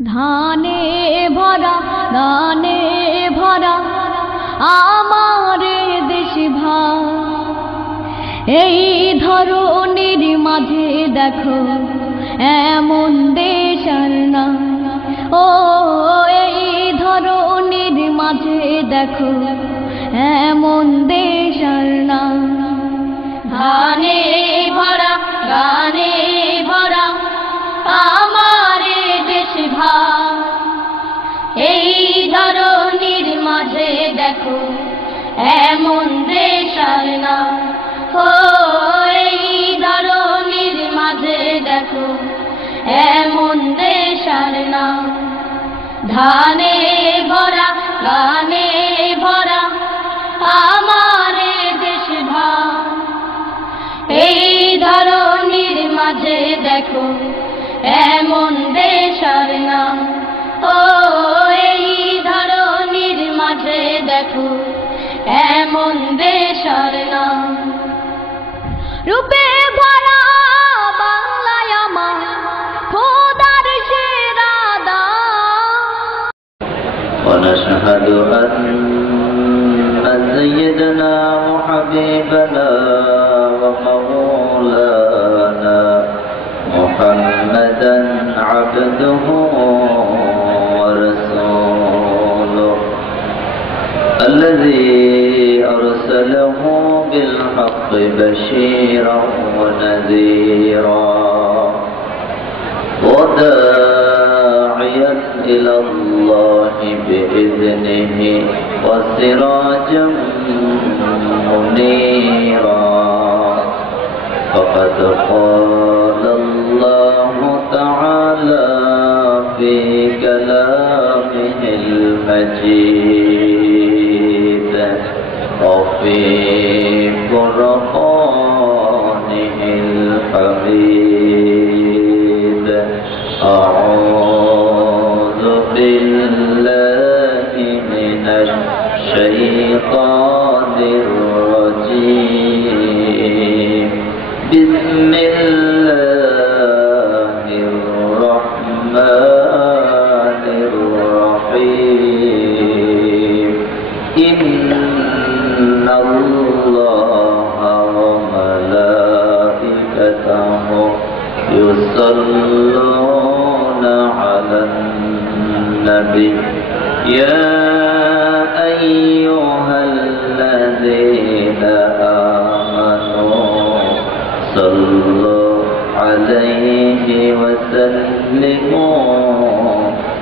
ধানে ভরা গানে ভরা আমার দেশ ভাই, এই ধরনের মাঝে দেখো এমন দেশ আর নাই। ও এই ধরনের মাঝে দেখো এমন দেশ আর নাই। ধানে ভরা গানে ভরা আমার দেশ ভাই, এই ধরনের মাঝে দেখো এমন দেশ আর নাই। ও এই ধরনের মাঝে দেখো এমন দেশ আর নাই। ধানে ভরা গানে ভরা আমার দেশ ভাই, এই ধরনের মাঝে দেখো এমন দেশ আর নাই। ও এই ধরনের মাঝে দেখো এমন দেশ আর নাই। রূপে ভরা বাংলায় আমার খোদার সেরা দান। ونشهد أن سيدنا وحبيبنا ومولانا محمدا عبده ورسوله الذي أرسله بالحق بشيرا ونذيرا وداعيا إلى الله بإذنه وسراجا منيرا. فقد قال الله تعالى في كلامه المجيد وفي قرآنه الحميد: أعوذ بالله من الشيطان الرجيم. بسم الله الرحمن الرحيم. إن الله وملائكته يصلون على النبي يا أيها الذين آمنوا صلوا عليه وسلموا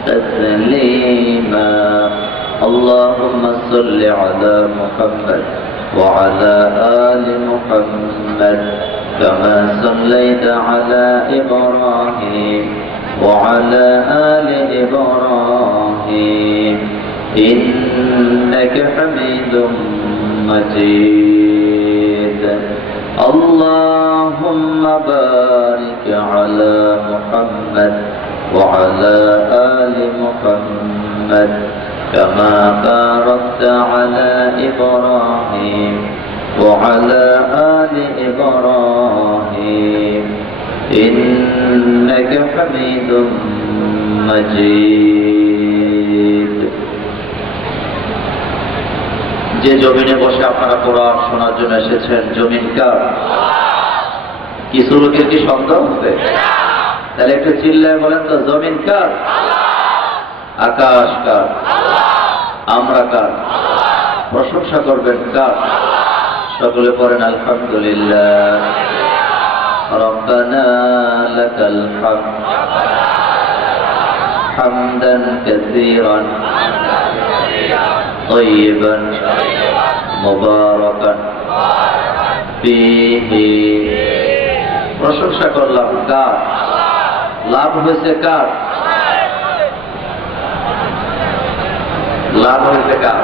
تسليما. اللهم صل على محمد وعلى آل محمد كما صليت على إبراهيم وعلى آل إبراهيم إنك حميد مجيد. اللهم بارك على محمد وعلى آل محمد كما باركت على إبراهيم وعلى آل إبراهيم إنك حميد مجيد. যে জমিনে বসে আপনারা কোরআন শোনার জন্য এসেছেন, জমিন কার? কিছু লোকের কি সন্দেহ হচ্ছে? তাহলে একটু চিল্লায় বলেন তো, জমিন কার? আকাশ কার? আমরা কার? প্রশংসা করবেন কার? সকলে পড়েন আলহামদুলিল্লাহ। রব্বানা লাকাল হামদ হামদান কাসীরান তাইয়িবান মুবারাকান ফীহি। প্রশংসা করলাম কার? লাভ হয়েছে কার? লাভ হয়েছে কার?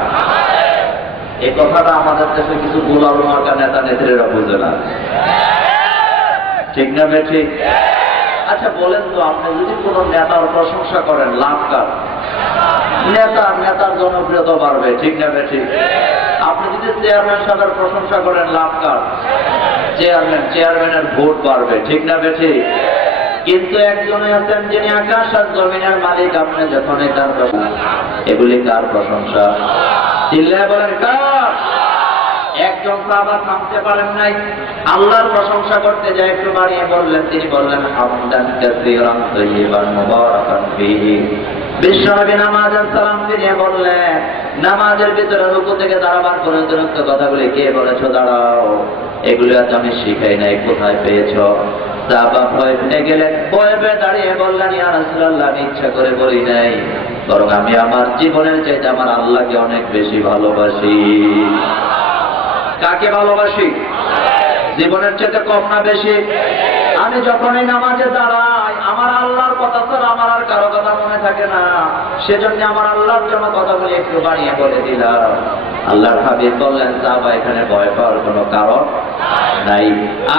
এই কথাটা আমাদের দেশে কিছু গোলাম মার্কা নেতা নেত্রীরা বুঝে না, ঠিক না ঠিক? আচ্ছা বলেন তো, আপনি যদি কোন নেতার প্রশংসা করেন, লাভ কার? নেতার জনপ্রিয়তা বাড়বে, ঠিক না ঠিক? আপনি যদি চেয়ারম্যান সাহেবের প্রশংসা করেন, লাভ কার? চেয়ারম্যানের ভোট বাড়বে, ঠিক না ঠিক? কিন্তু একজনে আছেন যিনি আকাশ আর জমিনের মালিক। আপনি যখন তার প্রশংসা, এগুলি কার প্রশংসা? চিল্লায় বলেন কার? একজন সাহাবা থামতে পারেন নাই, আল্লাহর প্রশংসা করতে যায় একটু বাড়িয়ে বললেন, তিনি বললেন হামদান কাসীরান তাইয়িবান মুবারাকান ফীহি। বিশ্বনবী নামাজের সালাম ফিরিয়ে বললেন, নামাজের ভিতরে রুকু থেকে দাঁড়াবার পরে অতিরিক্ত কথাগুলি কে বলেছো দাঁড়াও, এগুলো আজ আমি শিখাই নাই, কোথায় পেয়েছো? সাহাবা ভয় পেয়ে গেলেন, ভয় পেয়ে দাঁড়িয়ে বললেন, ইয়া রাসূলুল্লাহ, আমি ইচ্ছা করে বলি নাই, বরং আমি আমার জীবনের চাইতে আমার আল্লাহকে অনেক বেশি ভালোবাসি। কাকে ভালোবাসি? জীবনের চাইতে কম না বেশি? আমি যখনই নামাজে দাঁড়াই আমার আল্লাহর কথা ছাড়া আমার আর কারো কথা মনে থাকে না, সেজন্য আমার আল্লাহর জন্য কথাগুলি একটু বাড়িয়ে বলে দিলাম। আল্লাহর হাবিব বললেন, সাহাবা, এখানে ভয় পাওয়ার কোনো কারণ নাই।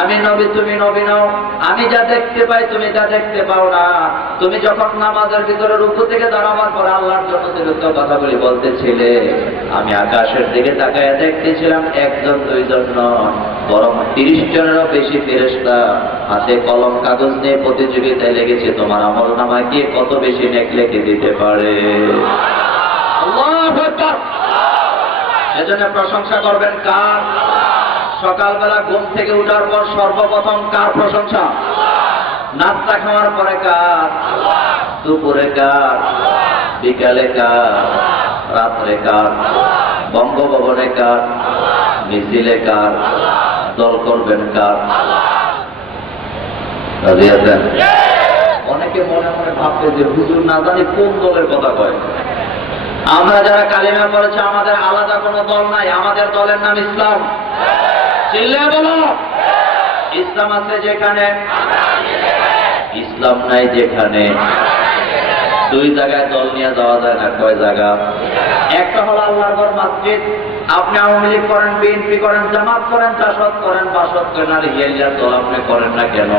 আমি নবী, তুমি নবী নও। আমি যা দেখতে পাই তুমি তা দেখতে পাও না। তুমি যখন নামাজের ভিতরে রুকু থেকে দাঁড়াবার পর আল্লাহর জন্য অতিরিক্ত কথাগুলি বলতেছিলে, আমি আকাশের দিকে তাকায় দেখতেছিলাম একজন দুইজন নয়, বরং 30 জনেরও বেশি ফেরেশতা হাতে কলম কাগজ নিয়ে প্রতিযোগিতায় লেগেছে তোমার আমল নামায় কে কত বেশি নেক লিখে দিতে পারে। আল্লাহু আকবার। এজন্য প্রশংসা করবেন কার? সকালবেলা ঘুম থেকে উঠার পর সর্বপ্রথম কার প্রশংসা? নাস্তা খাওয়ার পরে কার? দুপুরে কার? বিকালে কার? রাত্রে কার? বঙ্গভবনে কার? মিছিলে কার? দল করবেন কার? রাজি আছেন? অনেকে মনে মনে ভাবতে যে হুজুর না জানি কোন দলের কথা কয়। আমরা যারা কালিমা পড়েছি আমাদের আলাদা কোনো দল নাই, আমাদের দলের নাম ইসলাম। চিল্লায় বলো, ইসলাম আছে যেখানে, ইসলাম নাই যেখানে। দুই জায়গায় দল নিয়ে যাওয়া যায় না। কয় জায়গা? একটা হলো আল্লাহর ঘর মসজিদ। আপনি আওয়ামী লীগ করেন, বিএনপি করেন, জামাত করেন, জাসদ করেন, বাসদ করেন, আর হিয়ালিয়ার দল আপনি করেন না কেন?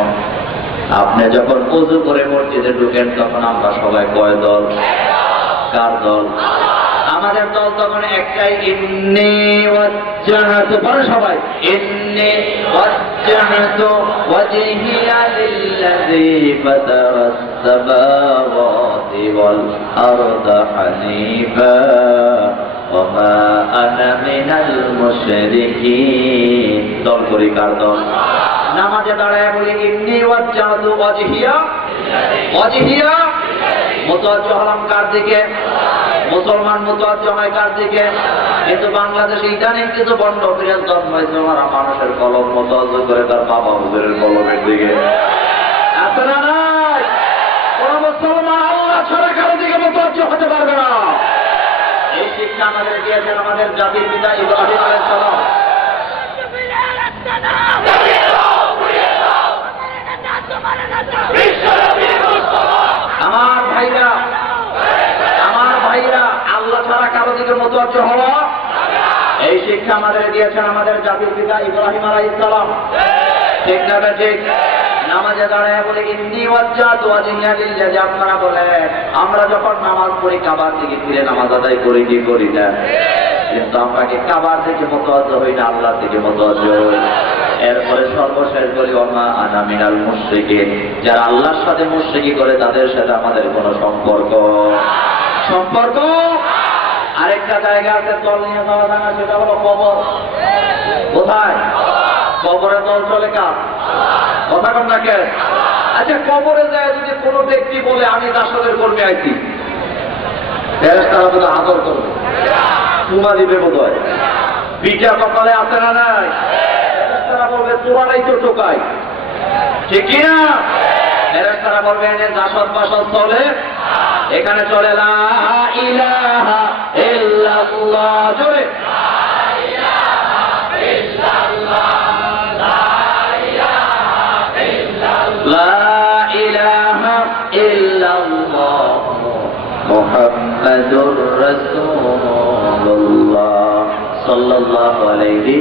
আপনি যখন ওযু করে মসজিদে ঢুকেন তখন আমরা সবাই কয় দল? কার দল? আমাদের দল তখন একটাই, ইন্নী ওয়াজ্জাহতু, পড়ে সবাই, ইন্নী ওয়াজ্জাহতু ওয়াজহিয়া লিল্লাযী ফাতারাস সামাওয়াতি ওয়াল আরদা হানিফা ওয়া মা আনা মিনাল মুশরিকিন। দল করি কার দল? নামাজে দাঁড়ায় বলি ইন্নী ওয়াজ্জাহতু ওয়াজহিয়া, ওয়াজহিয়া মুতাওয়াজ্জিহ হলাম কার দিকে? মুসলমান মুতাওয়াজ্জিহ হয় কার দিকে? কিন্তু বাংলাদেশে ইদানিং কিছু বন্ড ফিরেজ জন্ম হয়েছে, ওরা মানুষের কলম মুতাওয়াজ্জিহ করে তার বাবা হুজুরের কলমের দিকে। আছে না নাই? কোন মুসলমান আল্লাহ ছাড়া কারো দিকে মুতাওয়াজ্জিহ হতে পারবে না। এই শিক্ষা আমাদের দিয়েছেন আমাদের জাতির পিতা ইব্রাহিম আলাইহিস সালাম। আমার ভাইরা, আমার ভাইরা, আল্লাহ ছাড়া কারো দিকে মুতাওয়াজ্জিহ হওয়া, এই শিক্ষা আমাদের দিয়েছেন আমাদের জাতির পিতা ইব্রাহিম আলাইহিস সালাম। ঠিক না ঠিক? নামাজে দাঁড়ায় বলে ইন্নী ওয়াজ্জাহতু ওয়াজহিয়া লিল্লাযী, আপনারা বলেন আমরা যখন নামাজ পড়ি কাবার দিকে ফিরে নামাজ আদায় করি কি করি না? কিন্তু আমরা কি কাবার দিকে মুতাওয়াজ্জিহ হই না আল্লাহর দিকে মুতাওয়াজ্জিহ হই? এরপরে সর্বশেষ বলি ওমা আনা মিনাল মুশরিকিন, যারা আল্লাহর সাথে মুশরিকি করে তাদের সাথে আমাদের কোনো সম্পর্ক। আরেকটা জায়গা আছে দল নিয়ে যাওয়া যায় না, সেটা হলো কবর। কোথায়? কবরে দল চলে কার? কথা কন না কে? আচ্ছা, কবরে যায় যদি কোনো ব্যক্তি বলে আমি দাসদের কর্মী আইছি, ফেরেশতারা বোধহয় আদর করবে, চুমা দিবে বোধহয়, পিঠা কপালে আছে না নাই? ফেরেশতারা বলবে তোরাই তো টোকাই, ঠিক কিনা? ফেরেশতারা বলবে এনে দাসদ বাসদ চলে, এখানে চলে লা ইলাহা ইল্লাল্লাহ, জোরে লা ইলাহা ইল্লাল্লাহ মুহাম্মাদুর রাসূলুল্লাহ সাল্লাল্লাহু আলাইহি।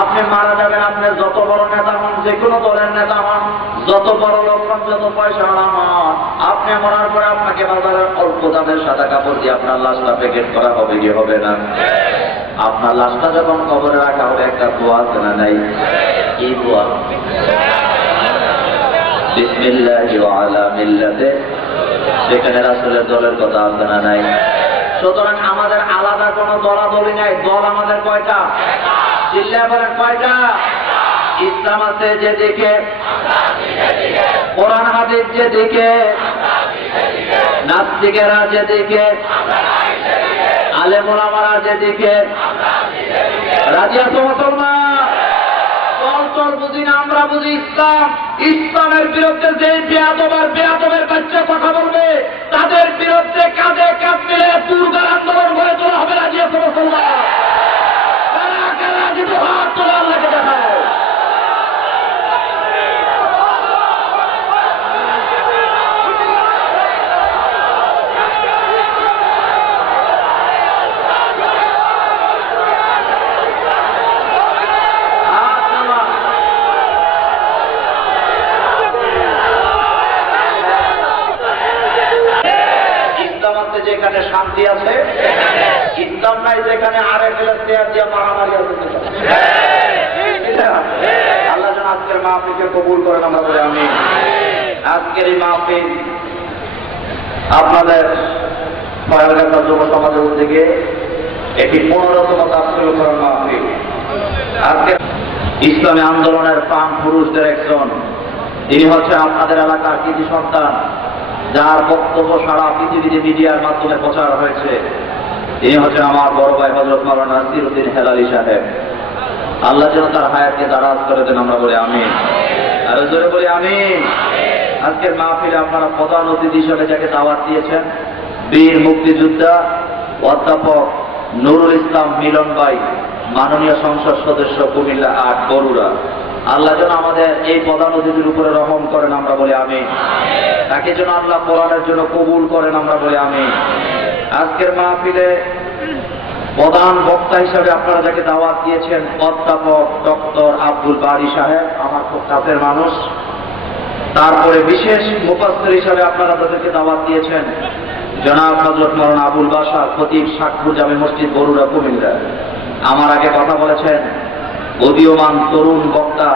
আপনি মারা যাবেন, আপনি যত বড় নেতা হন, যে কোনো দলের নেতা হন, যত বড় লোক হন, যত পয়সা হন, আপনি মরার পরে আপনাকে বাজারের অল্প দামের সাদা কাপড় দিয়ে আপনার লাশটা প্যাকেট করা হবে কি হবে না? আপনার লাশটা যখন কবরে রাখা হবে একটা দোয়া আছে না নাই? কি দোয়া? বিসমিল্লাহি ওয়া আলা মিল্লাতে, সেখানে রাসূলের দলের কথা আছে না নাই? সুতরাং আমাদের আলাদা কোনো দলাদলি নাই। দল আমাদের কয়টা? চিল্লায় বলেন কয়টা? ইসলাম আছে যেদিকে, কোরআন হাদিস যেদিকে, নাস্তিকেরা যেদিকে, আলেম ওলামারা যেদিকে। রাজি আছো মুসলমান? চল চল বুঝি না, আমরা বুঝি ইসলাম। ইসলামের বিরুদ্ধে যে বেয়াদব আর বেয়াদবের বাচ্চা কথা বলবে, তাদের বিরুদ্ধে কাঁধে কাঁধ মিলে দুর্গার আন্দোলন গড়ে তোলা হবে। রাজি আছো মুসলমান? কারা কারা যদি হাত তোলা আল্লাহকে দেখায়। যেখানে শান্তি আছে, ইসলাম নাই যেখানে আরেক চেয়ার দিয়ে মারামারি আছে। আল্লাহ যেন আজকের মাহফিলকে কবুল করেন, আমরা বলি আমিন। আজকের এই মাহফিল আপনাদের ফয়ারগাছা যুব সমাজের উদ্যোগে এটি 15তম তাফসীর কোরআন মাহফিল। আজকে ইসলামী আন্দোলনের প্রাণ পুরুষদের একজন, তিনি হচ্ছে আপনাদের এলাকার কৃতি সন্তান, যার বক্তব্য সারা পৃথিবীতে মিডিয়ার মাধ্যমে প্রচার হয়েছে। তিনি হচ্ছেন আমার বড় ভাই হযরত মাওলানা নাসিরউদ্দিন হেলালী সাহেব। আল্লাহ যেন তার হায়াতকে দারাজ করে দেন, আমরা বলি আমিন। আর জোরে বলি আমিন। আজকের মাহফিলে আপনারা প্রধান অতিথি হিসেবে যাকে দাওয়াত দিয়েছেন, বীর মুক্তিযোদ্ধা অধ্যাপক নুরুল ইসলাম মিলন ভাই, মাননীয় সংসদ সদস্য কুমিল্লা ৮ বরুড়া। আল্লাহ যেন আমাদের এই প্রধান অতিথির উপরে রহম করেন, আমরা বলি আমিন। তাকে যেন আল্লাহ কোরআনের জন্য কবুল করেন, আমরা বলি আমিন। আজকের মাহফিলে প্রধান বক্তা হিসাবে আপনারা যাকে দাওয়াত দিয়েছেন, অধ্যাপক ডক্টর আব্দুল বারী সাহেব, আমার খুব কাছের মানুষ। তারপরে বিশেষ মুফাসসির হিসাবে আপনারা তাদেরকে দাওয়াত দিয়েছেন জনাব হযরত মাওলানা আবুল বাশার, খতিব শাকপুর জামে মসজিদ বরুড়া কুমিল্লা। আমার আগে কথা বলেছেন উদীয়মান তরুণ বক্তা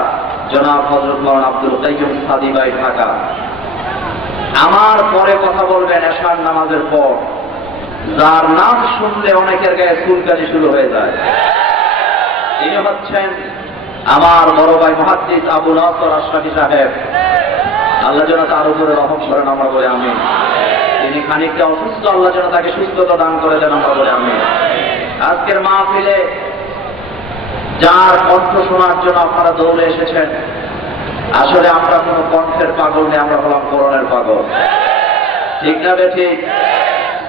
জনাব হযরত মাওলানা আব্দুল কাইয়ুম সাদি ভাই ঢাকা। আমার পরে কথা বলবেন এশার নামাজের পর, যার নাম শুনলে অনেকের গায়ে চুলকানি শুরু হয়ে যায়। তিনি হচ্ছেন আমার বড় ভাই মুহাদ্দিস আবু নাসর আশরাফি সাহেব। আল্লাহ যেন তার উপরে রহম করেন, আমরা বলি আমিন। তিনি খানিকটা অসুস্থ, আল্লাহ যেন তাকে সুস্থতা দান করে দেন, আমরা বলি আমিন। আজকের মাহফিলে যার কণ্ঠ শোনার জন্য আপনারা দৌড়ে এসেছেন, আসলে আমরা কোনো কণ্ঠের পাগল নেই, আমরা হলাম কোরআনের পাগল। ঠিক না ঠিক?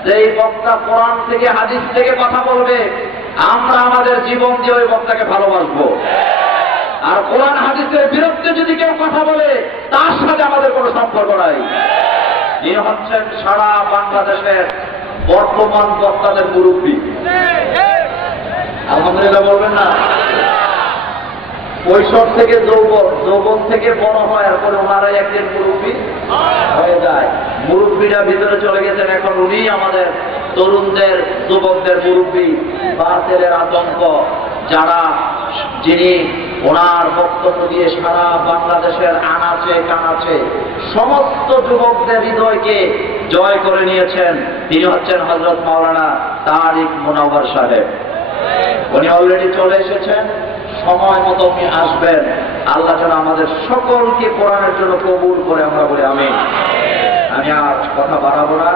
যেই বক্তা কোরআন থেকে হাদিস থেকে কথা বলবে, আমরা আমাদের জীবন দিয়ে ওই বক্তাকে ভালোবাসবো। আর কোরআন হাদিসের বিরুদ্ধে যদি কেউ কথা বলে, তার সাথে আমাদের কোনো সম্পর্ক নাই। ইনি হচ্ছেন সারা বাংলাদেশের বর্তমান বক্তাদের মুরব্বী। আলহামদুলিল্লাহ বলবেন না? কৈশোর থেকে যৌবন, যৌবন থেকে বড় হয়, আর পরে ওনারাই একদিন মুরব্বী হয়ে যায়। মুরব্বীরা ভিতরে চলে গেছেন, এখন উনি আমাদের তরুণদের, যুবকদের মুরব্বী। বাতিলের আতঙ্ক যারা, যিনি ওনার বক্তব্য দিয়ে সারা বাংলাদেশের আনাচে কানাচে সমস্ত যুবকদের হৃদয়কে জয় করে নিয়েছেন, তিনি হচ্ছেন হযরত মাওলানা তারিক মুনাওয়ার সাহেব। উনি অলরেডি চলে এসেছেন, সময় মতো উনি আসবেন। আল্লাহ যেন আমাদের সকলকে কোরআনের জন্য কবুল করে, আমরা বলি আমিন। আমি আর কথা বাড়াবো না।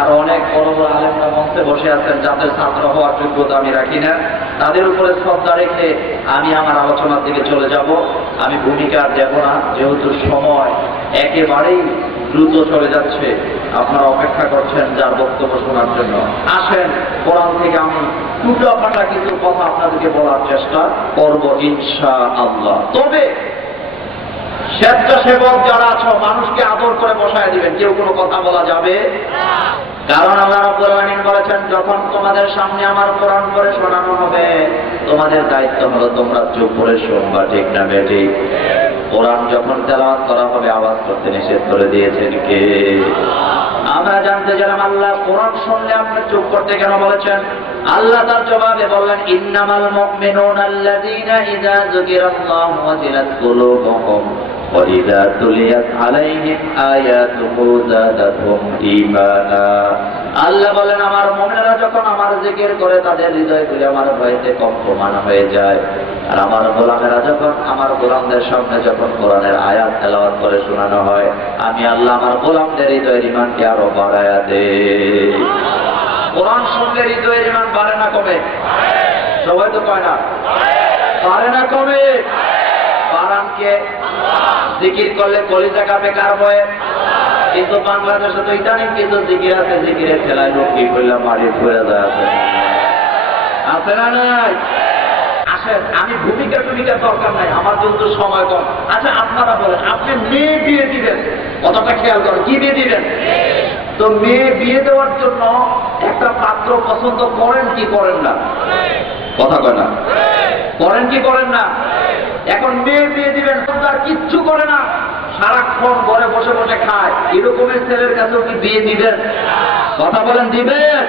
আর অনেক বড় বড় আলেমরা মঞ্চে বসে আছেন, যাদের ছাত্র হওয়ার যোগ্যতা আমি রাখি না। তাদের উপরে শ্রদ্ধা রেখে আমি আমার আলোচনার দিকে চলে যাব। আমি ভূমিকা দেব না, যেহেতু সময় একেবারেই দ্রুত চলে যাচ্ছে। আপনারা অপেক্ষা করছেন যার বক্তব্য শোনার জন্য। আসেন, কোরআন থেকে আমি টুকরা কিছু কথা আপনাদেরকে বলার চেষ্টা করব ইনশাআল্লাহ। তবে স্বেচ্ছাসেবক যারা আছো, মানুষকে আদর করে বসায় দিবেন, কেউ কোনো কথা বলা যাবে না। কারণ আল্লাহ রাব্বুল আলামিন বলেছেন, যখন তোমাদের সামনে আমার কোরআন পড়ে শোনানো হবে, তোমাদের দায়িত্ব হলো তোমরা চুপ করে শুনবা। ঠিক না বেটি? কোরআন যখন তেলাওয়াত করা হবে, আওয়াজ করতে নিষেধ করে দিয়েছেন কে? আমরা জানতে চাইলাম আল্লাহ কোরআন শুনলে আপনি চুপ করতে কেন বলেছেন? আল্লাহ তার জবাবে বললেন, ইন্নামাল মুমিনুনা আল্লাযীনা ইযা যুকিরাল্লাহু ওয়াজিলাত কুলুবুহুম وَإِذَا تُلِيَتْ عَلَيْهِمْ آيَاتُهُ زَادَتْهُمْ ঈমানা। আল্লাহ বলেন আমার মুমিনেরা যখন আমার জিকির করে তাদের হৃদয়গুলি আমার ভয়েতে কম্পমান হয়ে যায়। আর আমার গোলামেরা যখন আমার গোলামদের সামনে যখন কোরআনের আয়াত তেলাওয়াত করে শোনানো হয়, আমি আল্লাহ আমার গোলামদের হৃদয়ের ঈমানকে আরো বাড়ায়া দেই। কোরআন শুনলে হৃদয়ের ঈমান বাড়ে না কমে? সবাই তো কয় না বাড়ে না কমে? বাড়ানকে জিকির করলে কলিজা কাঁপে কার ভয়ে? কিন্তু বাংলাদেশে তো ইদানিং কিছু জিকির আছে, জিকিরের খেলায় লোক কি করলাম মারি ঘুরে যায় আছে না নাই? আসেন, আমি ভূমিকা দরকার নাই, আমার কিন্তু সময় কম। আচ্ছা আপনারা বলেন, আপনি মেয়ে বিয়ে দিবেন, কতটা খেয়াল করেন, কি বিয়ে দিবেন? তো মেয়ে বিয়ে দেওয়ার জন্য একটা পাত্র পছন্দ করেন কি করেন না? কথা কয় না? করেন কি করেন না? এখন মেয়ে বিয়ে দিবেন, তার কিচ্ছু করে না, সারাক্ষণ ঘরে বসে বসে খায়, এরকমের ছেলের কাছেও কি বিয়ে দিবেন? কথা বলেন, দিবেন?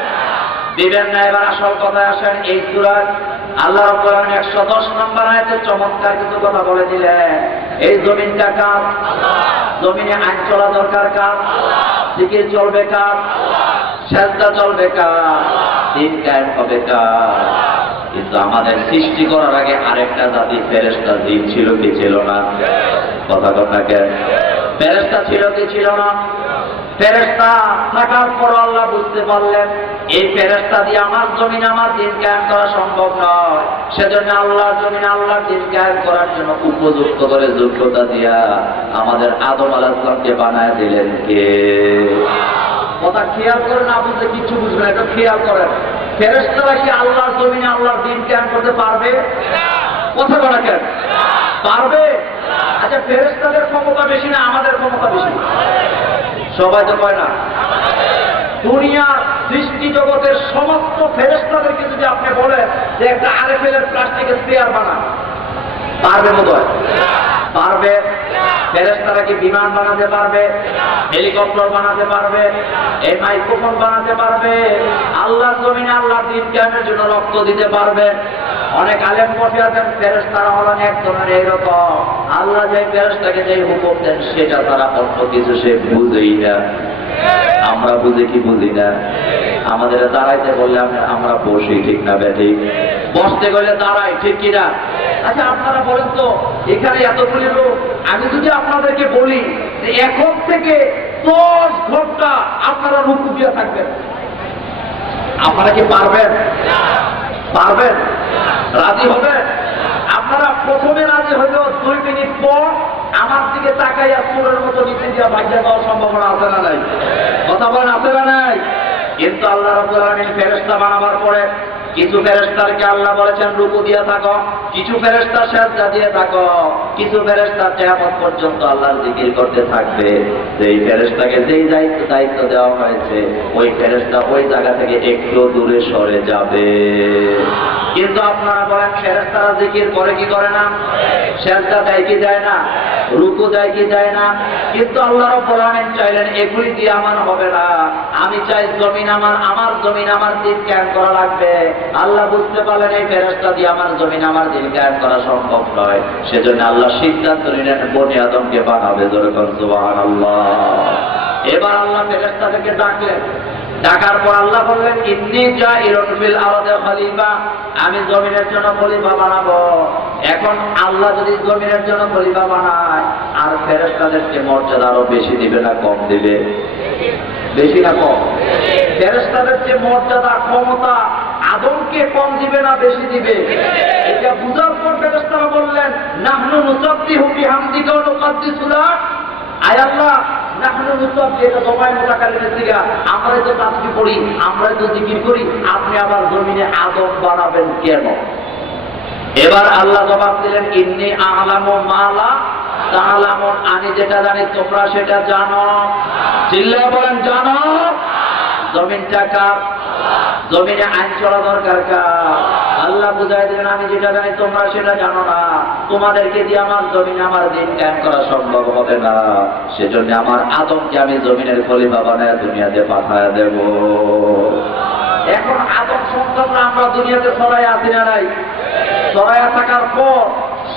দিবেন না। এবার আসল কথায় আসেন। এই সূরার আল্লাহ রাব্বুল আলামিন 110 নম্বর আয়াতে চমৎকার কিছু কথা বলে দিলেন। এই জমিনটা কার? জমিনে আইন চলা দরকার কার? জিকির চলবে কার? সেজদা চলবে কার? দিন কায়েম হবে কার? কিন্তু আমাদের সৃষ্টি করার আগে আরেকটা জাতি ফেরেশতা জিন ছিল কি ছিল না? কথা কথা কেন? ফেরেশতা ছিল কি ছিল না? ফেরেশতা থাকার পর আল্লাহ বুঝতে পারলেন এই ফেরেশতা দিয়ে আমার জমিন আমার দিন কায়েম করা সম্ভব নয়। সেজন্য আল্লাহর জমিন আল্লাহর দিন কায়েম করার জন্য উপযুক্ত করে যোগ্যতা দিয়া আমাদের আদম আলাইহিস সালামকে বানায় দিলেন কে? কথা খেয়াল করে না বুঝলে কিছু বুঝবে না, এটা খেয়াল করেন। ফেরেশতারা কি আল্লাহর জমিনে আল্লাহর দিন কায়েম করতে পারবে? কথা বলা কেন? পারবে? আচ্ছা ফেরেশতাদের ক্ষমতা বেশি না আমাদের ক্ষমতা বেশি? সবাই তো কয় না। দুনিয়ার সৃষ্টি জগতের সমস্ত ফেরেশতাদেরকে যদি আপনি বলেন যে একটা আরএফএল প্লাস্টিকের চেয়ার বানান, পারবে বোধ হয়? পারবে? ফেরেশতারা কি বিমান বানাতে পারবে? হেলিকপ্টার বানাতে পারবে? এই মাইক্রোফোন বানাতে পারবে? আল্লাহর জমিনে আল্লাহর দিন কায়েমের জন্য রক্ত দিতে পারবে? অনেক আলেম বসে আছেন, ফেরেশতারা হলেন এক ধরনের এইরকম, আল্লাহ যে ফেরেশতাকে যে হুকুম দেন সেটা তারা অন্য কিছু সে বুঝেই না। আমরা বুঝি কি বুঝি না? আমাদের দাঁড়াইতে বললে আমরা বসি, ঠিক না বেঠিক? বসতে গেলে দাঁড়াই, ঠিক কিনা? আচ্ছা আপনারা বলেন তো, এখানে এতগুলি লোক, আমি যদি আপনাদেরকে বলি যে এখন থেকে 10 ঘন্টা আপনারা রুকু দিয়ে থাকবেন, আপনারা কি পারবেন? পারবেন? রাজি হবেন? আপনারা প্রথমে রাজি হইলেও 2 মিনিট পর আমার দিকে তাকাইয়া চোরের মতো নিচে দিয়ে ভাগ্যা দেওয়ার সম্ভাবনা আছে না নাই? কথা বলেন, আছে না নাই? কিন্তু আল্লাহ রাব্বুল আলামিন ফেরেশতা বানাবার পরে কিছু ফেরেশতাকে আল্লাহ বলেছেন রুকু দিয়ে থাকো, কিছু ফেরেশতা সিজদা দিয়ে থাকো, কিছু ফেরেশতা কিয়ামত পর্যন্ত আল্লাহর জিকির করতে থাকবে। যেই ফেরেশতাকে যেই দায়িত্ব দেওয়া হয়েছে ওই ফেরেশতা ওই জায়গা থেকে একটু দূরে সরে যাবে। কিন্তু আপনারা বলেন ফেরেশতারা জিকির করে কি করে না? সিজদা দেয় কি দেয় না? রুকু দেয় কি দেয় না? কিন্তু আল্লাহ রাব্বুল আলামিন চাইলেন এগুলি দিয়ে আমার হবে না, আমি চাই জমিন আমার জমিন আমার দিন কায়েম করা লাগবে। আল্লাহ বুঝতে পারলেন এই ফেরেশতা দিয়ে আমার জমিন আমার দিন কায়েম করা সম্ভব নয়, সেজন্য আল্লাহ সিদ্ধান্ত নিলেন বনি আদমকে বানাবে। জোরে বলুন সুবহানাল্লাহ। এবার আল্লাহ ফেরেশতাদেরকে ডাকলেন, ডাকার পর আল্লাহ বললেন ইন্নী জাইলুন ফিল আরদি খলিফা, আমি জমিনের জন্য খলিফা বানাবো। এখন আল্লাহ যদি জমিনের জন্য খলিফা বানায়, আর ফেরেশতাদেরকে মর্যাদা আরো বেশি দিবে না কম দিবে? বেশি না কম? ফেরেশতাদের যে মর্যাদা ক্ষমতা আদমকে কম দিবে না বেশি দিবে? এটা বুঝার পর ফেরেশতারা বললেন নাহনু নুসাব্বিহু বিহামদিকা ওয়া নুকদ্দিসু লাক। আয় আল্লাহ, নাহনু নুসাব্বিহু, এটা দমায় মুতাকাল্লিমের দিকে, আমরাই তো তাসবিহ করি, আমরাই তো জিকির করি, আপনি আবার জমিনে আদম বানাবেন কেন? এবার আল্লাহ জবাব দিলেন ইন্নী আ'লামু মা লা তা'লামুন, আমি যেটা জানি তোমরা সেটা জানো। চিল্লায়ে বলেন জানো? জমিনটা কার? জমিনে আইন চলা দরকার কার? আল্লাহ বুঝাই দিলেন আমি যেটা জানি তোমরা সেটা জানো না, তোমাদেরকে দিয়ে আমার জমিনে আমার দিন কায়েম করা সম্ভব হবে না, সেজন্য আমার আদমকে আমি জমিনের খলিফা বানায় দুনিয়াতে পাঠায় দেব। এখন আদম সন্তানরা আমরা দুনিয়াতে ছড়াই আছি না নাই? ছড়াইয়া থাকার পর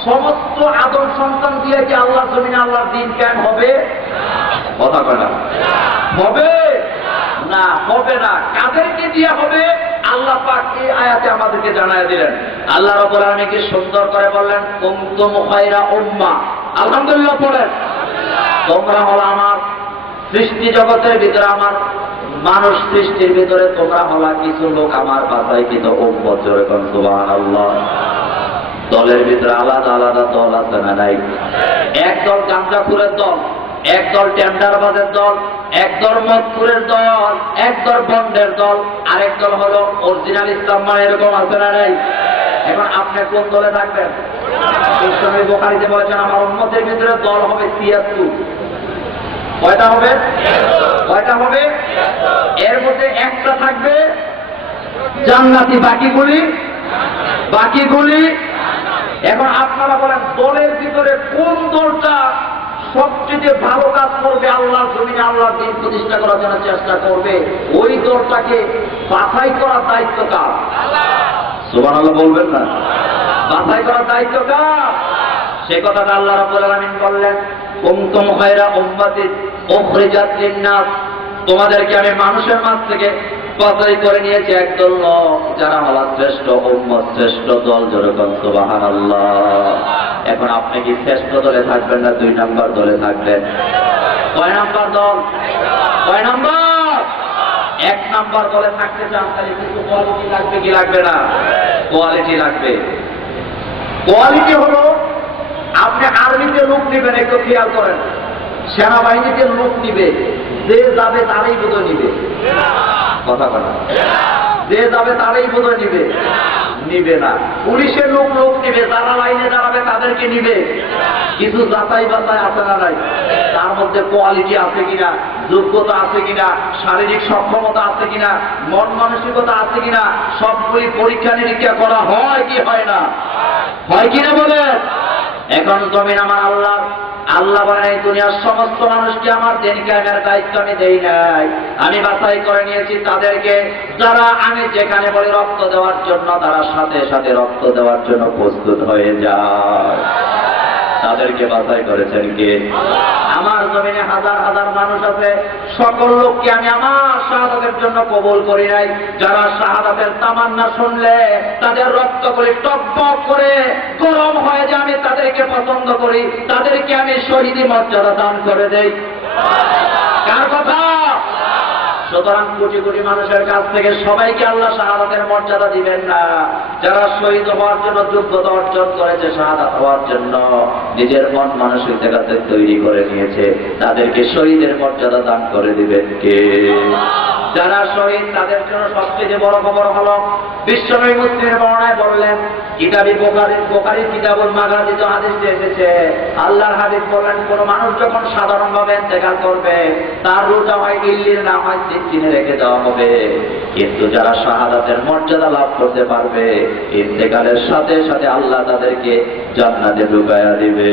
সমস্ত আদম সন্তান দিয়ে কি আল্লাহর জমিনে আল্লাহর দিন কায়েম হবে? কথা কয় না, হবে না, হবে না। কাদেরকে দিয়ে হবে? আল্লাহ পাক এই আয়াতে আমাদেরকে জানায় দিলেন। আল্লাহ রাব্বুল আলামিন কি সুন্দর করে বললেন, কুনতুম খায়রা উম্মাহ। আলহামদুলিল্লাহ পড়েন। তোমরা হলো আমার সৃষ্টি জগতের ভিতরে, আমার মানুষ সৃষ্টির ভিতরে তোমরা হলো কিছু লোক আমার বাছাইকৃত উম্মত। জোরে কোন সুবহানাল্লাহ। দলের ভিতরে আলাদা আলাদা দল আছে না নাই? এক দল গাঁজাখুরের দল, এক দল টেন্ডারবাজের দল, এক দল মদখুরের দল, এক দল বন্ডের দল, আরেক দল হলো অরিজিনাল ইসলাম মানে, এরকম আছে না নাই? এখন আপনি কোন দলে থাকবেন? এই সময় বুখারীতে বলেছেন আমার উম্মতের ভিতরে দল হবে ৭৩। কয়টা হবে? কয়টা হবে? এর মধ্যে একটা থাকবে জান্নাতি, বাকিগুলি। এখন আপনারা বলেন দলের ভিতরে কোন দলটা সবচেয়ে ভালো কাজ করবে, আল্লাহর জমিনে আল্লাহর দিন প্রতিষ্ঠা করার জন্য চেষ্টা করবে, ওই দলটাকে বাছাই করার দায়িত্ব কার? সুবহানাল্লাহ বলবেন না? বাছাই করার দায়িত্ব কার? সেই কথাটা আল্লাহ রাব্বুল আলামিন বললেন, কুনতুম খায়রা উম্মাতিন উখরিজাত লিন-নাস। তোমাদেরকে আমি মানুষের মাঝ থেকে বাছাই করে নিয়েছি একদল লোক যারা হলো শ্রেষ্ঠ উম্মত, শ্রেষ্ঠ দল। যেরকম সুবহানাল্লাহ। এখন আপনি কি শ্রেষ্ঠ দলে থাকবেন না ২ নাম্বার দলে থাকবেন? কয় নাম্বার দল? কয় নাম্বার? ১ নাম্বার দলে থাকতে চান তাহলে কিন্তু কোয়ালিটি লাগবে কি লাগবে না? কোয়ালিটি লাগবে। কোয়ালিটি হলো আপনি আর্মিতে লোক নেবেন, একটু খেয়াল করেন, সেনাবাহিনীতে লোক নিবে, যে যাবে তারই বোধহয় নিবে। কথা বলা, যে যাবে তারই বোধহয় নিবে না। পুলিশের লোক নিবে, যারা লাইনে দাঁড়াবে তাদেরকে নিবে। কিছু যাচাই বাছাই আছে না নাই? তার মধ্যে কোয়ালিটি আছে কিনা, যোগ্যতা আছে কিনা, শারীরিক সক্ষমতা আছে কিনা, মন মানসিকতা আছে কিনা, সবগুলি পরীক্ষা নিরীক্ষা করা হয় কি হয় না? হয় কিনা বলে? এখন জমিন আমার আল্লাহ বলেন এই দুনিয়ার সমস্ত মানুষকে আমার দিন কায়েমের দায়িত্ব আমি দেই নাই, আমি বাছাই করে নিয়েছি তাদেরকে যারা আমি যেখানে বলি রক্ত দেওয়ার জন্য তারা সাথে সাথে রক্ত দেওয়ার জন্য প্রস্তুত হয়ে যায়। তাদেরকে বাছাই করেছেন কে? আমার জমিনে হাজার হাজার মানুষ আছে, সকল লোককে আমি আমার শাহাদাতের জন্য কবুল করি নাই। যারা শাহাদাতের তামান্না শুনলে তাদের রক্তগুলি টকবক করে গরম হয়ে যায়, আমি তাদেরকে পছন্দ করি, তাদেরকে আমি শহীদি মর্যাদা দান করে দেই। কার কথা? সুতরাং কোটি কোটি মানুষের কাছ থেকে সবাইকে আল্লাহ শাহাদাতের মর্যাদা দিবেন না। যারা শহীদ হওয়ার জন্য যোগ্যতা অর্জন করেছে, শাহাদাত হওয়ার জন্য নিজের মন মানসিকতাকে তৈরি করে নিয়েছে, তাদেরকে শহীদের মর্যাদা দান করে দিবেন কে? যারা শহীদ তাদের জন্য সবচেয়ে বড় খবর হলো বিশ্বনবী মুসলিমের বর্ণনায় বললেন, কিতাবি বুখারী কিতাবুল মাগাজিতে হাদিসে এসেছে, আল্লাহর হাবিব বলেন কোন মানুষ যখন সাধারণভাবে ইন্তেকাল করবে তার রূহটা হয় ইল্লির না হয় সিজ্জিনে রেখে দেওয়া হবে, কিন্তু যারা শাহাদাতের মর্যাদা লাভ করতে পারবে ইন্তেকালের সাথে সাথে আল্লাহ তাদেরকে জান্নাতে ঢুকায়া দিবে।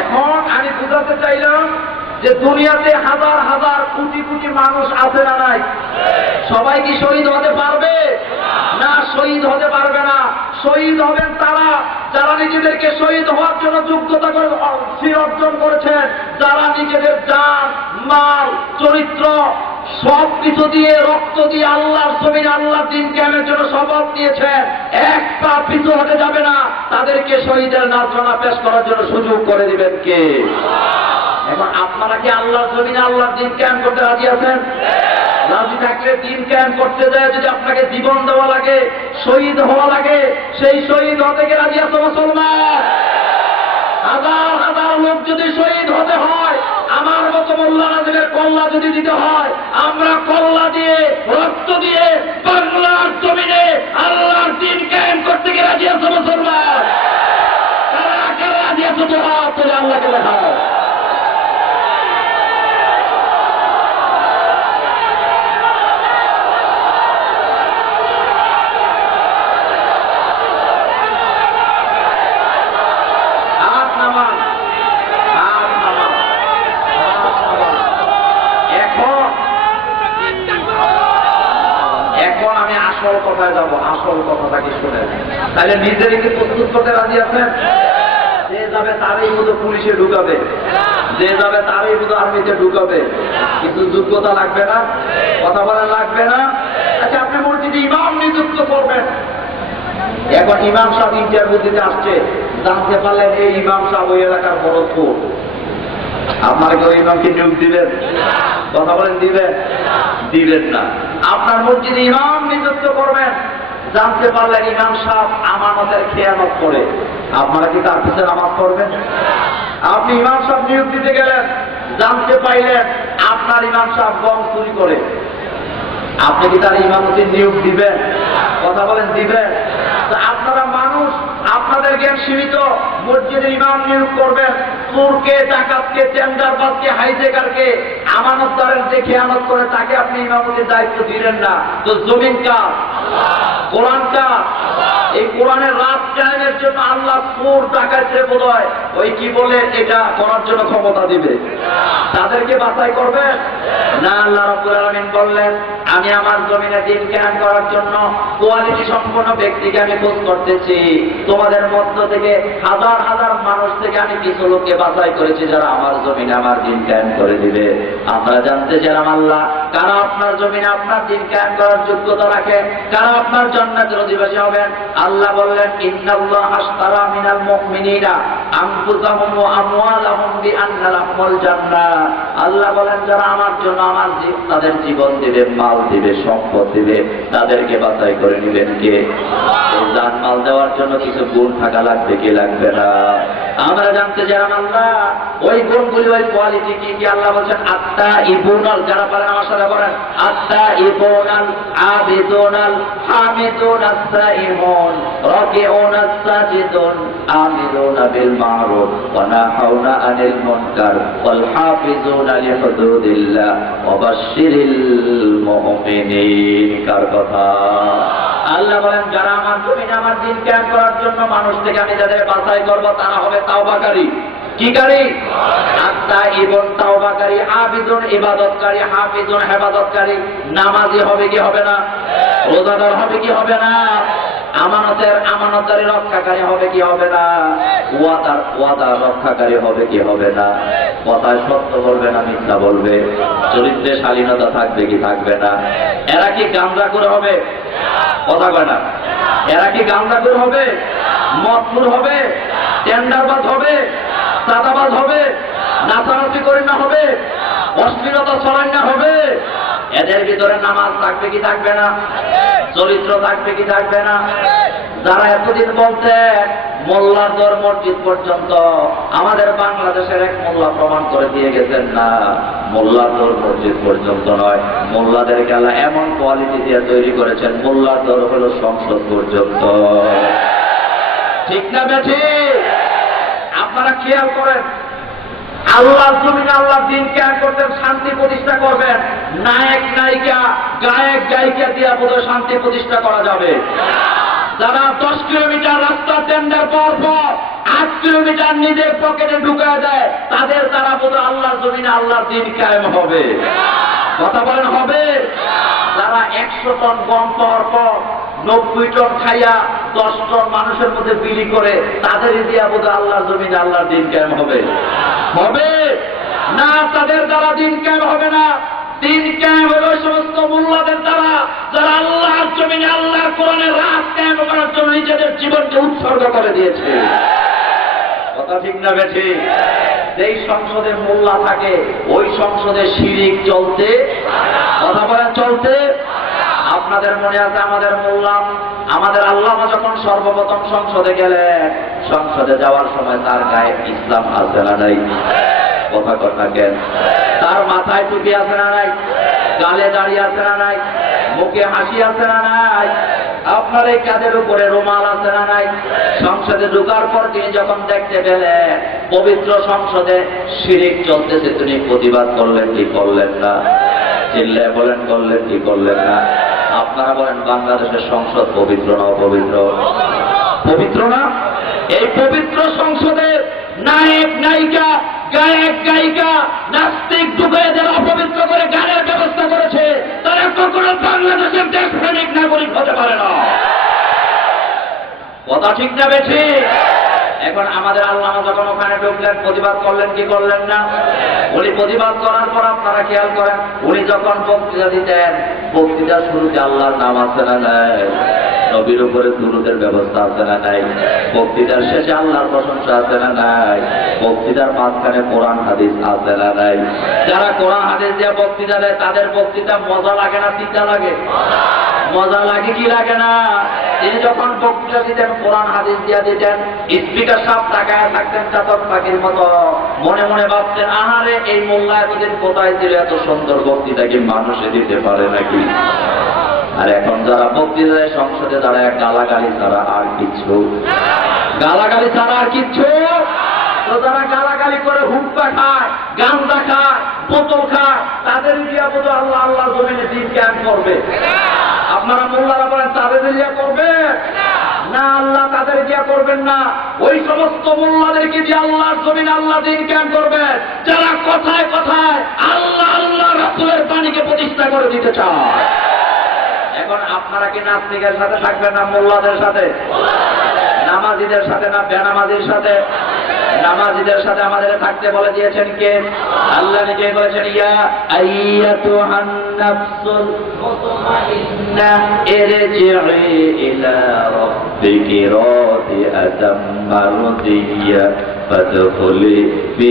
এখন আমি বুঝাতে চাইলাম যে দুনিয়াতে হাজার হাজার কোটি কোটি মানুষ আছে না নাই? সবাই কি শহীদ হতে পারবে? না, শহীদ হতে পারবে না। শহীদ হবেন তারা যারা নিজেদেরকে শহীদ হওয়ার জন্য যোগ্যতা অর্জন করেছেন, যারা নিজেদের জান, মাল, চরিত্র সবকিছু দিয়ে রক্ত দিয়ে আল্লাহর জমিনে আল্লাহর দ্বীন কায়েমের জন্য শপথ নিয়েছেন, এক পা পিছু হতে যাবে না। তাদেরকে শহীদের নাজরানা পেশ করার জন্য সুযোগ করে দিবেন কে? এখন আপনারা কি আল্লাহর জমিনে আল্লাহর দ্বীন কায়েম করতে রাজি আছেন? রাজি থাকলে দ্বীন কায়েম করতে যায় যদি আপনাকে জীবন দেওয়া লাগে, শহীদ হওয়া লাগে, সেই শহীদ হতে গিয়ে রাজি আছো মুসলমান? হাজার হাজার লোক যদি শহীদ হতে হয়, আমার মতো মোল্লা নাজিমের কল্লা যদি দিতে হয়, আমরা কল্লা দিয়ে রক্ত দিয়ে বাংলার জমিনে আল্লাহর দ্বীন কায়েম করতে গিয়ে রাজি আছো মুসলমান? কারা কারা রাজি আছো? তো হাত তুলে আল্লাহকে দেখাও। আসল কথায় যাব, আসল কথাটাকে শুনে। তাহলে নিজেদেরকে প্রস্তুত করতে রাজি আছেন? যে যাবে তারই মতো পুলিশে ঢুকাবে, যে যাবে তারই মতো আর্মিতে ঢুকাবে, কিন্তু যোগ্যতা লাগবে না, কথা বলা লাগবে না। আচ্ছা, আপনি মসজিদে ইমাম নিযুক্ত করবেন, এখন ইমাম সাহেব ইন্টারভিউ দিতে আসছে, জানতে পারলেন এই ইমাম সাহেব ওই এলাকার বড় চোর, আপনারা কি ওই ইমামকে নিয়োগ দিবেন? কথা বলেন, দিবেন? দিবেন না। আপনার মসজিদে ইমাম নিযুক্ত করবেন, জানতে পারলেন ইমাম সাহেব আমানতের খেয়ানত করে, আপনারা কি তার পিছনে নামাজ পড়বেন? আপনি ইমাম সাহেব নিয়োগ দিতে গেলেন, জানতে পাইলেন আপনার ইমাম সাহেব গম চুরি করে, আপনি কি তার ইমামতির নিয়োগ দিবেন? কথা বলেন, দিবেন? আপনারা মানুষ, আপনাদের জ্ঞান সীমিত, মসজিদের ইমাম নিয়োগ করবেন, চোরকে, ডাকাতকে, টেন্ডারবাজকে, হাইজেকারকে, আমানতদারের যে খেয়ানত করে তাকে আপনি ইমামতির দায়িত্ব দিলেন না। তো জমিন কার? কোরআন কার? এই কোরআনের রাত কায়েমের জন্য আল্লাহ চোর ডাকাতকে বোধহয় ওই কি বলে এটা করার জন্য ক্ষমতা দিবে, তাদেরকে বাছাই করবেন না। আল্লাহ রাব্বুল আলামিন বললেন, আমি আমার জমিনে দিন কায়েম করার জন্য কোয়ালিটি সম্পন্ন ব্যক্তিকে আমি খোঁজ করতেছি, তোমাদের মধ্য থেকে হাজার হাজার মানুষ থেকে আমি কিছু লোককে বাছাই করেছি যারা আমার জমিনে আমার দিন কায়েম করে দিবে। আমরা জানতে চাইলাম আল্লাহ, কারা আপনার জমিনে আপনার দিন কায়েম করার যোগ্যতা রাখে, কারা আপনার জান্নাতের অধিবাসী হবেন? আল্লাহ বললেন, ইন্নাল্লাহ আশতারা মিনাল মুমিনিনা আনফুসাহুম ওয়া আমওয়ালাহুম বিআন্না লাহুমুল জান্নাহ। আল্লাহ বলেন, যারা আমার জন্য আমার তাদের জীবন দিবে, মাল দিবে, সম্পদ দিবে, তাদেরকে বাছাই করে নেবেন কে? এই জান মাল দেওয়ার জন্য কিছু গুণ থাকা লাগবে কি লাগবে না? আমরা জানতে চাইলাম আল্লাহ ওই গুণগুলি, ওই কোয়ালিটি কি কি? আল্লাহ বলছেন, আত্তা ইবুনাল, যারা পারেন আমার সাথে বলেন, আত্তা ইবুনাল আবিদুনাল হামিদুনাস সাইমুন রাকিউনাস সাজিদুন আমিরুনা বিল মারুফ ওয়া নাহাউনা আনিল মুনকার ওয়াল হাফিজুনা লিহুদুদিল্লাহ ওয়া বাশশিরিল মুমিনিন। কার কথা? আল্লাহ বলেন, যারা আমার জমিনে আমার দিন কায়েম করার জন্য মানুষ থেকে আমি যাদের বাছাই করবো তারা হবে তাওবাকারী। কি কারী? আত্মা ইবন তাওবাকারী, আবিদুন ইবাদতকারী, হাফিজুন হেফাজতকারী। নামাজি হবে কি হবে না? রোজাদার হবে কি হবে না? আমানতের রক্ষাকারী হবে কি হবে না? ওয়াদা রক্ষাকারী হবে কি হবে না? কথায় সত্য বলবে না মিথ্যা বলবে? চরিত্রে শালীনতা থাকবে কি থাকবে না? এরা কি গাঁজাখোর হবে? কথা কয় না। এরা কি গাঁজাখোর হবে? মদখোর হবে? টেন্ডারবাজ হবে? চাঁদাবাজ হবে? নাচানাচি করি না হবে? অশ্লীলতা ছড়াই না হবে? এদের ভিতরে নামাজ থাকবে কি থাকবে না? চরিত্র থাকবে কি থাকবে না? যারা এতদিন বলতেন মোল্লার দর মসজিদ পর্যন্ত, আমাদের বাংলাদেশের এক মোল্লা প্রমাণ করে দিয়ে গেছেন না, মোল্লার দর মসজিদ পর্যন্ত নয়, মোল্লাদেরকে আল্লাহ এমন কোয়ালিটি দিয়ে তৈরি করেছেন, মোল্লার দর হলো সংসদ পর্যন্ত। ঠিক না বেঠি? আপনারা খেয়াল করেন, আল্লাহর জমিনে আল্লাহর দিন কায়েম করতেন, শান্তি প্রতিষ্ঠা করবেন, নায়ক নায়িকা, গায়ক গায়িকা দিয়ে বোধহয় শান্তি প্রতিষ্ঠা করা যাবে? যারা 10 কিলোমিটার রাস্তা টেন্ডার পাওয়ার পর 8 কিলোমিটার নিজের পকেটে ঢুকায় দেয়, তাদের দ্বারা বোধহয় আল্লাহর জমিনে আল্লাহর দিন কায়েম হবে? কথা বলেন, হবে? যারা 100 টন গম পাওয়ার পর 90 টন খাইয়া 10 টন মানুষের মধ্যে বিলি করে, তাদের দিয়া বোধহয় আল্লাহর জমিনে আল্লাহর দিন কায়েম হবে? হবে না, তাদের দ্বারা দিন কায়েম হবে না। দিন কায়েম হলো সমস্ত মোল্লাদের দ্বারা, যারা আল্লাহর জমিনে আল্লাহর কোরআনের রাত কায়েম করার জন্য নিজেদের জীবনকে উৎসর্গ করে দিয়েছে। কথা ঠিক না বেঠি? যেই সংসদে মোল্লা থাকে ওই সংসদে শিরিক চলতে, কথা বলেন, চলতে। আপনাদের মনে আছে আমাদের মোল্লা, আমাদের আল্লাহ যখন সর্বপ্রথম সংসদে গেলেন, সংসদে যাওয়ার সময় তার গায়ে ইসলাম আছে না নাই? কথা কর না কেন? তার মাথায় টুপি আছে না নাই? গালে দাড়ি আছে না নাই? মুখে হাসি আছে না নাই? আপনার এই কাঁধের উপরে রুমাল আছে না নাই? সংসদে ঢোকার পর তিনি যখন দেখতে পেলেন পবিত্র সংসদে শিরিক চলতেছে, তিনি প্রতিবাদ করলেন কি করলেন না? চিল্লায় বলেন, করলেন কি করলেন না? আপনারা বলেন, বাংলাদেশের সংসদ পবিত্র না অপবিত্র? পবিত্র না? এই পবিত্র সংসদে নায়ক নায়িকা, গায়ক গায়িকা, নাস্তিক ঢুকে যারা অপবিত্র করে গানের ব্যবস্থা করেছে, তারা কখনো বাংলাদেশের দেশপ্রেমিক নাগরিক হতে পারে না। কথা ঠিক না বেশি? এখন আমাদের আল্লামা যখন ওখানে ঢুকলেন, প্রতিবাদ করলেন কি করলেন না? উনি প্রতিবাদ করার পর আপনারা খেয়াল করেন, উনি যখন বক্তৃতা দিতেন, বক্তৃতার শুরুতে আল্লাহর নাম আছে না নাই? নবীর উপরে দুরূদের ব্যবস্থা আছে না নাই? বক্তৃতার শেষে আল্লাহর প্রশংসা আছে না নাই? বক্তৃতার মাঝখানে কোরআন হাদিস আছে না নাই? যারা কোরআন হাদিস দিয়ে বক্তৃতা দেয় তাদের বক্তৃতা মজা লাগে না তিতা লাগে? মজা লাগে কি লাগে না? তিনি যখন বক্তৃতা দিতেন কোরআন হাদিস দিয়া দিতেন, স্পিকার সব তাকায় থাকতেন চাতক পাখির মতো, মনে মনে ভাবতেন আহারে এই মোল্লা এতদিন কোথায় ছিল, এত সুন্দর বক্তৃতা কি মানুষে দিতে পারে নাকি? আর এখন যারা বক্তৃতা দেয় সংসদে দাঁড়ায় গালাগালি ছাড়া আর কিচ্ছু, গালাগালি ছাড়া আর কিচ্ছু। তো যারা গালাগালি করে হুক্কা খায়, গাঁজা খায়, বোতল খায়, তাদের দিয়া বোধ আল্লাহ আল্লাহ জমিনে দিন জ্ঞান করবে। আপনারা মোল্লারা বলেন তাদের দিয়া করবে না, আল্লাহ তাদের দিয়া করবেন না। ওই সমস্ত মোল্লাদেরকে দিয়ে আল্লাহর জমিনে আল্লাহ দিন জ্ঞান করবে যারা কথায় কথায় আল্লাহ আল্লাহ রাসূলের বাণীকে প্রতিষ্ঠা করে দিতে চায়। এখন আপনারা কি নাস্তিকের সাথে থাকবেন না মোল্লাদের সাথে? নামাজিদের সাথে না বেনামাজির সাথে? নামাজিদের সাথে আমাদের থাকতে বলে দিয়েছেন কে? আল্লাহ নিজে বলেছেন ইয়া আইয়াতুহান নাফসুল মুতমাইন্নাহ ইরজি'i ইলা রাব্বিকি রাদিয়াতাম মারদিয়া ফাদখুলি ফি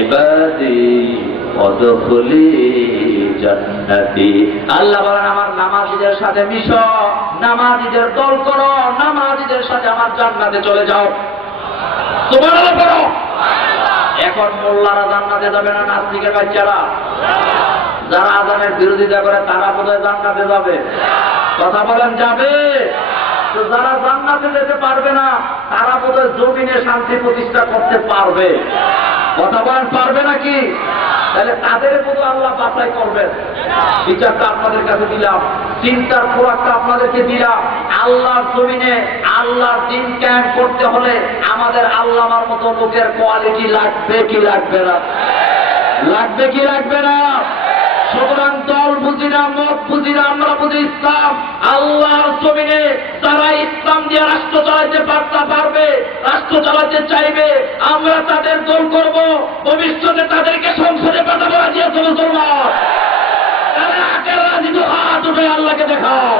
ইবাদি ওয়াদখুলি জান্নাতি। আল্লাহ বলেন আমার নামাজিদের সাথে মিশো, নামাজিদের দল করো, নামাজিদের সাথে আমার জান্নাতে চলে যাও। সুবহানাল্লাহ পড়ো। এখন মোল্লারা জান্নাতে যাবে না নাস্তিকের বাচ্চারা? যারা আযানের বিরোধিতা করে তারা বোধহয় জান্নাতে যাবে। কথা বলেন যাবে? তো যারা জান্নাতে যেতে পারবে না তারা বোধহয় জমিনে শান্তি প্রতিষ্ঠা করতে পারবে। কথা বলেন পারবে নাকি? তাহলে তাদের বোধ আল্লাহ বাছাই করবেন। বিচারটা আপনাদের কাছে দিলাম, চিন্তার খোরাকটা আপনাদেরকে দিলাম। আল্লাহর জমিনে আল্লাহর দিন কায়েম করতে হলে আমাদের আল্লামার মতো লোকের কোয়ালিটি লাগবে কি লাগবে না? লাগবে কি লাগবে না? সুতরাং দল বুঝি না, মত বুঝি না, আমরা বুঝি ইসলাম। আল্লাহর জমিনে যারা ইসলাম দিয়ে রাষ্ট্র চালাইতে পারবে, রাষ্ট্র চালাতে চাইবে, আমরা তাদের দল করব। ভবিষ্যতে তাদেরকে সংসদে পাঠাবো, রাজি আছো মুসলমান? তাহলে আখের রাজি তো হাত উঠে আল্লাহকে দেখাও।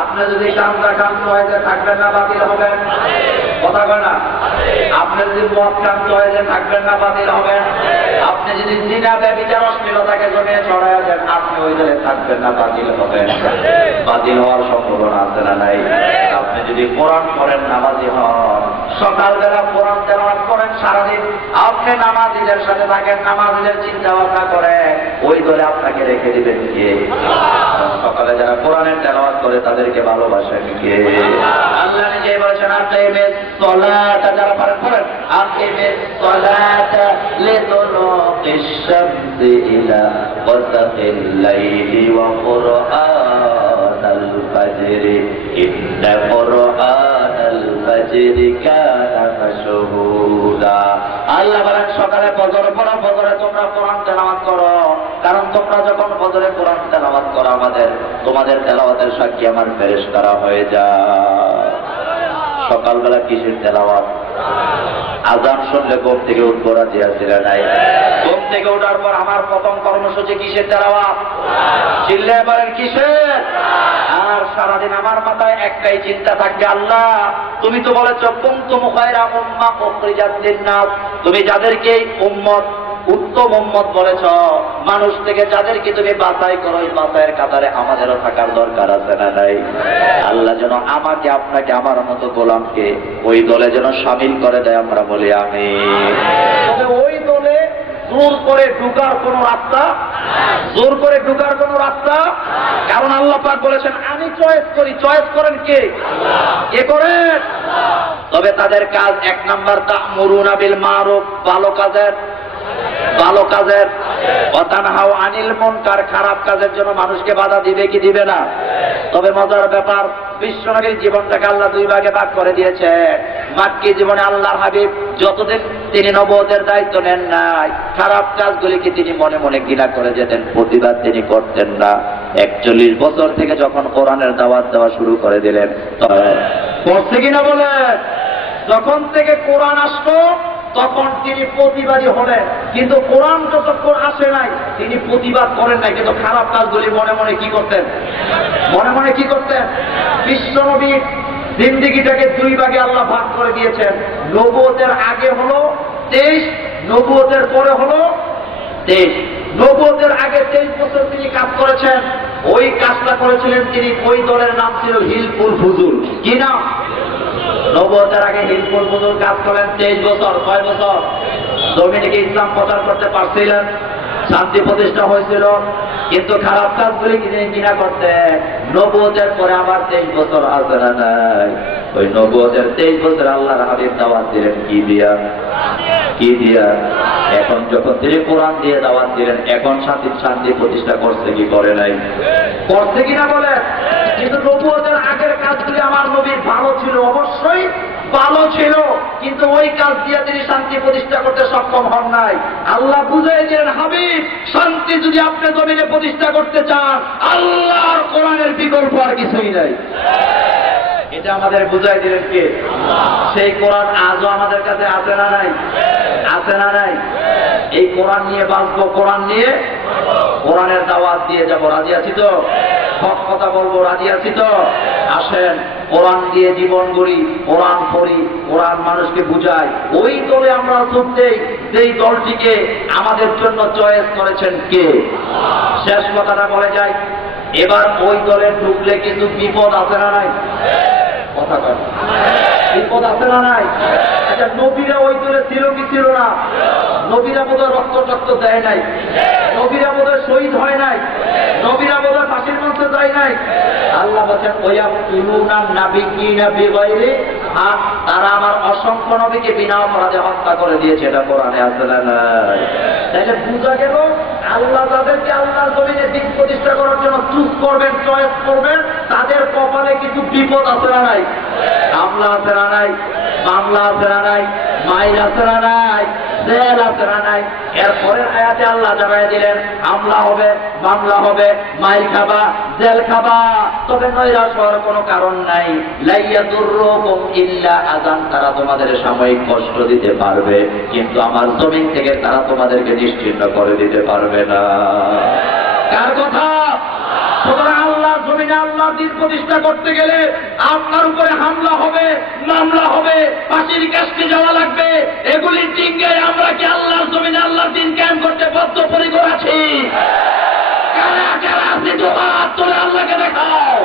আপনি যদি গাঁজা খান চয়েজে থাকবেন না, বাতিল হবেন। কথা কয় না? আপনি যদি মদ খান চয়েজে থাকবেন না, বাতিল হবেন। আপনি যদি জিনা ব্যভিচার অশ্লীলতাকে জমিয়ে ছড়ায় দেন, আপনি ওই দলে থাকবেন না, বাতিল হবেন। বাতিল হওয়ার সম্ভাবনা আছে না নাই? আপনি যদি কোরআন পড়েন নামাজি হন, সকালবেলা কোরআন তেলাওয়াত করেন সারাদিন, আপনি নামাজিদের সাথে থাকেন, নামাজিদের চিন্তা ভাবনা করেন, ওই দলে আপনাকে রেখে দিবেন কে? সকালে যারা কোরআনের তেলাওয়াত করে তাদেরকে ভালোবাসেন কে? আল্লাহ নিজে বলেছেন আকিমিস সালাতা, যারা পারেন পড়েন, আকিমিস সালাতা লিদুলুকিশ শামসি ইলা ওয়াসাকিল লাইলি ওয়া কুরআনাল ফাজরি ইন্না কুরআনাল ফাজরি কানা মাশহুদা। আল্লাহ বলেন সকালে ফজর পড়ো, ফজরে তোমরা কোরআন তেলাওয়াত করো, কারণ তোমরা যখন ফজরে কোরআন তেলাওয়াত করো তোমাদের তেলাওয়াতের সাক্ষী আমার ফেরেশতারা হয়ে যায়। সকালবেলা কিসের তেলাওয়াত? আযান শুনলে ঘুম থেকে উঠবো, রাজি আছি না নাই? ঘুম থেকে ওঠার পর আমার প্রথম কর্মসূচি কিসের তেলাওয়াত? চিল্লায় বলেন কিসের? আর সারাদিন আমার মাথায় একটাই চিন্তা থাকবে, আল্লাহ তুমি তো বলেছো কুনতুম খায়রা উম্মাহ উখরিজাত লিন-নাস, তুমি যাদেরকে উম্মত উত্তম উম্মত বলেছ, মানুষ থেকে যাদেরকে তুমি বাছাই করো, এই বাছাইয়ের কাতারে আমাদেরও থাকার দরকার আছে না নাই? আল্লাহ যেন আমাকে আপনাকে আমার মতো গোলামকে ওই দলে যেন শামিল করে দেয়, আমরা বলি আমিন। তবে ওই দলে জোর করে ঢুকার কোন রাস্তা, জোর করে ঢুকার কোন রাস্তা, কারণ আল্লাহ পাক বলেছেন আমি চয়েস করি। চয়েস করেন কে? কে করেন? তবে তাদের কাজ এক নাম্বার তা'মুরুনা বিল মারুফ, ভালো কাজের ভালো কাজের, ওয়াতানহাউ আনিল মুনকার, খারাপ কাজের জন্য মানুষকে বাধা দিবে কি দিবে না? তবে মজার ব্যাপার, বিশ্বনবীর জীবনটাকে আল্লাহ দুই ভাগে ভাগ করে দিয়েছে। মাক্কি জীবনে আল্লাহর হাবিব যতদিন তিনি নবুয়তের দায়িত্ব নেন নাই, খারাপ কাজগুলিকে তিনি মনে মনে ঘৃণা করে যেতেন, প্রতিবাদ তিনি করতেন না। 41 বছর থেকে যখন কোরআনের দাওয়াত দেওয়া শুরু করে দিলেন, করছে কিনা বলে, যখন থেকে কোরআন আসলো তখন তিনি প্রতিবাদী হলেন। কিন্তু কোরআন যতক্ষণ আসে নাই তিনি প্রতিবাদ করেন নাই, কিন্তু খারাপ কাজগুলি মনে মনে কি করতেন? মনে মনে কি করতেন? বিশ্বনবীর জিন্দেগিটাকে দুই ভাগে আল্লাহ ভাগ করে দিয়েছেন। নবুয়তের আগে হলো 23, নবুয়তের পরে হলো 23। নবুয়তের আগে 23 বছর তিনি কাজ করেছেন। ওই কাজটা করেছিলেন তিনি, ওই দলের নাম ছিল হিলফুল ফুজুল। কি নাম? নবুয়তের আগে হিলফুল ফুজুল কাজ করেন 23 বছর। কয় বছর? জমিনে কি ইসলাম প্রচার করতে পারছিলেন? শান্তি প্রতিষ্ঠা হয়েছিল, কিন্তু খারাপ কাজগুলি তিনি ঘৃণা করতেন। নবুয়তের পরে আবার 23 বছর আছে না নাই? ওই নবুয়তের 23 বছর আল্লাহর হাবিব দাওয়াত দিলেন কি দিয়া? কি দিয়া? এখন যখন তিনি কোরআন দিয়ে দাওয়াত দিলেন, এখন শান্তি প্রতিষ্ঠা করছে কি করে নাই? করছে কিনা বলে। কিন্তু নবুয়তের আগের কাজগুলি আমার নবীর ভালো ছিল, অবশ্যই ভালো ছিল, কিন্তু ওই কাজ দিয়ে তিনি শান্তি প্রতিষ্ঠা করতে সক্ষম হন নাই। আল্লাহ বুঝাই দিলেন, হাবিব, শান্তি যদি আপনি জমিনে প্রতিষ্ঠা করতে চান, আল্লাহর কোরআনের বিকল্প আর কিছুই নাই। এটা আমাদের বুঝাই দিলেন কে? সেই কোরআন আজও আমাদের কাছে আছে না নাই? আছে না নাই? এই কোরআন নিয়ে বাঁচবো, কোরআন নিয়ে, কোরআনের দাওয়াত দিয়ে যাবো। রাজি আছি তো? হক কথা বলবো, রাজি আছি তো? আসেন, কোরআন দিয়ে জীবন গড়ি, কোরআন পড়ি, কোরআন মানুষকে বুঝাই। ওই দলে আমরা যোগ দেই যেই দলটিকে আমাদের জন্য চয়েস করেছেন কে? শেষ কথাটা বলে যায়, এবার ওই দলে ঢুকলে কিন্তু বিপদ আছে না নাই? কথা কয়, বিপদ আছে না নাই? আচ্ছা, নবীরা ওই দলে ছিল কি ছিল না? নবীরা বোধহয় রক্ত দেয় নাই, নবীরা বোধহয় শহীদ হয় নাই, নবীরা বোধহয় ফাঁসির মঞ্চে যায় নাই। আল্লাহ বলছেন, ওয়ায়াকুলুনা নাবিয়্যিনা বিগাইরি হক, তারা আমার অসংখ্য নবীকে বিনা অপরাধে হত্যা করে দিয়েছে। এটা কোরআনে আছে না নাই? তাইলে বুঝা গেল, আল্লাহ যাদেরকে আল্লাহর জমিনে দিন প্রতিষ্ঠা করার জন্য চুজ করবেন, চয়েস করবেন, তাদের কপালে কিছু বিপদ আছে না নাই? হামলা আছে না নাই? মামলা আছে না নাই? মাইল আছে না নাই? জেল আছে না নাই? এরপরের আয়াতে আল্লাহ জানাই দিলেন, হামলা হবে, মামলা হবে, মাইল খাবা, জেল খাবা, তবে নৈরাশ হওয়ার কোনো কারণ নাই। লাইয়াদুররুকুম ইল্লা আযান, তারা তোমাদের সাময়িক কষ্ট দিতে পারবে, কিন্তু আমার জমিন থেকে তারা তোমাদেরকে নিশ্চিহ্ন করে দিতে পারবে না। কার কথা? সুতরাং আল্লাহর জমিনে আল্লাহর দ্বীন প্রতিষ্ঠা করতে গেলে আপনার উপরে হামলা হবে, মামলা হবে, ফাঁসির কাস্টে যাওয়া লাগবে। এগুলি টিঙ্গে আমরা কি আল্লাহর জমিনে আল্লাহর দ্বীন কায়েম করতে বদ্ধপরিকর আছি? কারা কারা আছি? তো হাত তুলে আল্লাহকে দেখাও।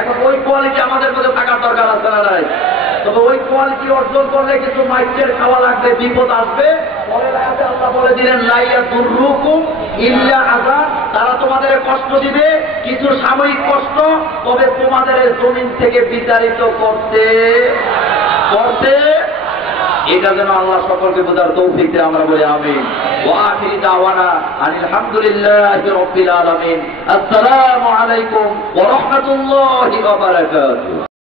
এখন ওই কোয়ালিটি আমাদের মধ্যে থাকার দরকার আছে না নাই? তবে ওই কোয়ালিটি অর্জন করলে কিছু মাইকের খাওয়া লাগবে, বিপদ আসবে। পরের আয়াতে আল্লাহ বলে দিলেন, লাইয়াদুররুকুম ইল্লা আযান, তারা তোমাদের কষ্ট দিবে, কিছু সাময়িক কষ্ট, তবে তোমাদের জমিন থেকে বিতাড়িত করতে। এটা যেন আল্লাহ সকলকে বোঝার তৌফিক দেয়, আমরা বলি আমিন। ওয়া আখিরু দাওয়ানা আনিল হামদুলিল্লাহি রাব্বিল আলামিন। আসসালামু আলাইকুম ওয়া রাহমাতুল্লাহি ওয়া বারাকাতুহু।